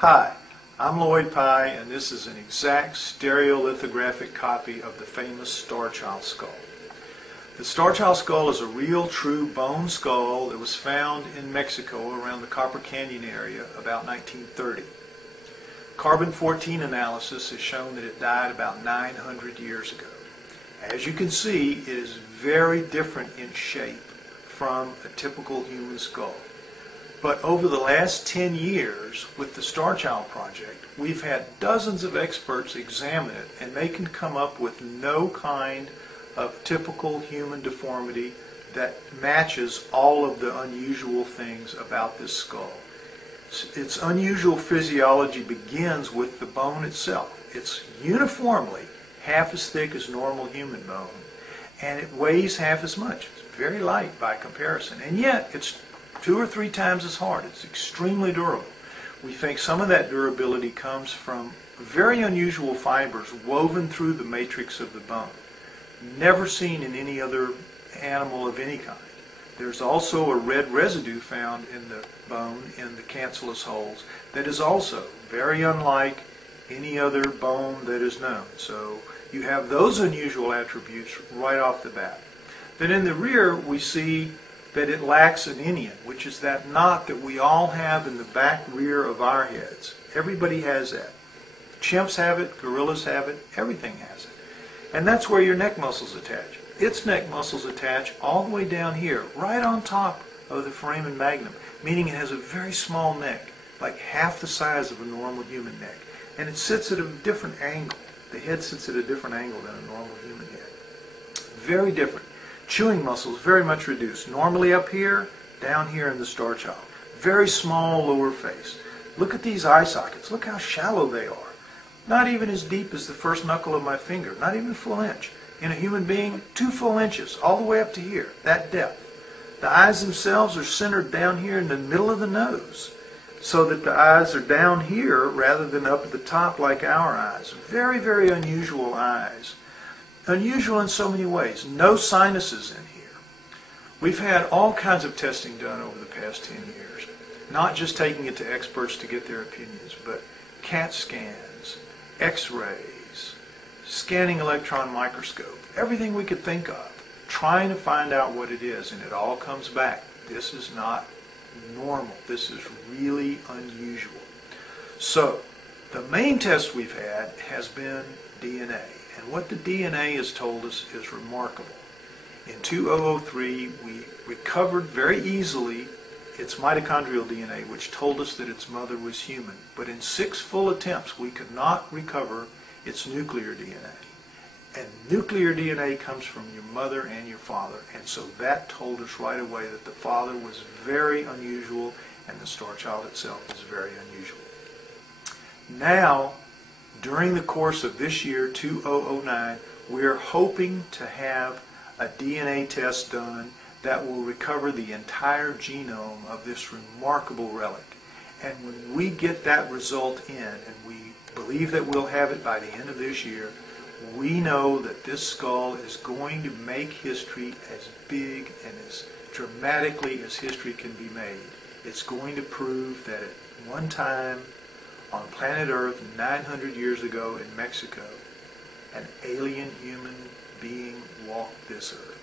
Hi, I'm Lloyd Pye, and this is an exact stereolithographic copy of the famous Star Child skull. The Star Child skull is a real, true bone skull that was found in Mexico around the Copper Canyon area about 1930. Carbon-14 analysis has shown that it died about 900 years ago. As you can see, it is very different in shape from a typical human skull. But over the last 10 years with the Star Child project, we've had dozens of experts examine it, and they can come up with no kind of typical human deformity that matches all of the unusual things about this skull. Its unusual physiology begins with the bone itself. It's uniformly half as thick as normal human bone, and it weighs half as much. It's very light by comparison, and yet it's 2 or 3 times as hard. It's extremely durable. We think some of that durability comes from very unusual fibers woven through the matrix of the bone, never seen in any other animal of any kind. There's also a red residue found in the bone in the cancellous holes that is also very unlike any other bone that is known. So you have those unusual attributes right off the bat. Then in the rear we see that it lacks an inion, which is that knot that we all have in the back rear of our heads. Everybody has that. Chimps have it, gorillas have it, everything has it. And that's where your neck muscles attach. Its neck muscles attach all the way down here, right on top of the foramen magnum, meaning it has a very small neck, like half the size of a normal human neck. And it sits at a different angle. The head sits at a different angle than a normal human head. Very different. Chewing muscles very much reduced. Normally up here, down here in the Star Child. Very small lower face. Look at these eye sockets. Look how shallow they are. Not even as deep as the first knuckle of my finger. Not even a full inch. In a human being, 2 full inches, all the way up to here. That depth. The eyes themselves are centered down here in the middle of the nose, so that the eyes are down here rather than up at the top like our eyes. Very, very unusual eyes. Unusual in so many ways. No sinuses in here. We've had all kinds of testing done over the past 10 years. Not just taking it to experts to get their opinions, but CAT scans, X-rays, scanning electron microscope, everything we could think of, trying to find out what it is, and it all comes back. This is not normal. This is really unusual. So, the main test we've had has been DNA. And what the DNA has told us is remarkable. In 2003, we recovered very easily its mitochondrial DNA, which told us that its mother was human. But in 6 full attempts, we could not recover its nuclear DNA. And nuclear DNA comes from your mother and your father. And so that told us right away that the father was very unusual and the Star Child itself is very unusual. Now, during the course of this year, 2009, we're hoping to have a DNA test done that will recover the entire genome of this remarkable relic. And when we get that result in, and we believe that we'll have it by the end of this year, we know that this skull is going to make history as big and as dramatically as history can be made. It's going to prove that at one time on planet Earth 900 years ago in Mexico, an alien human being walked this earth.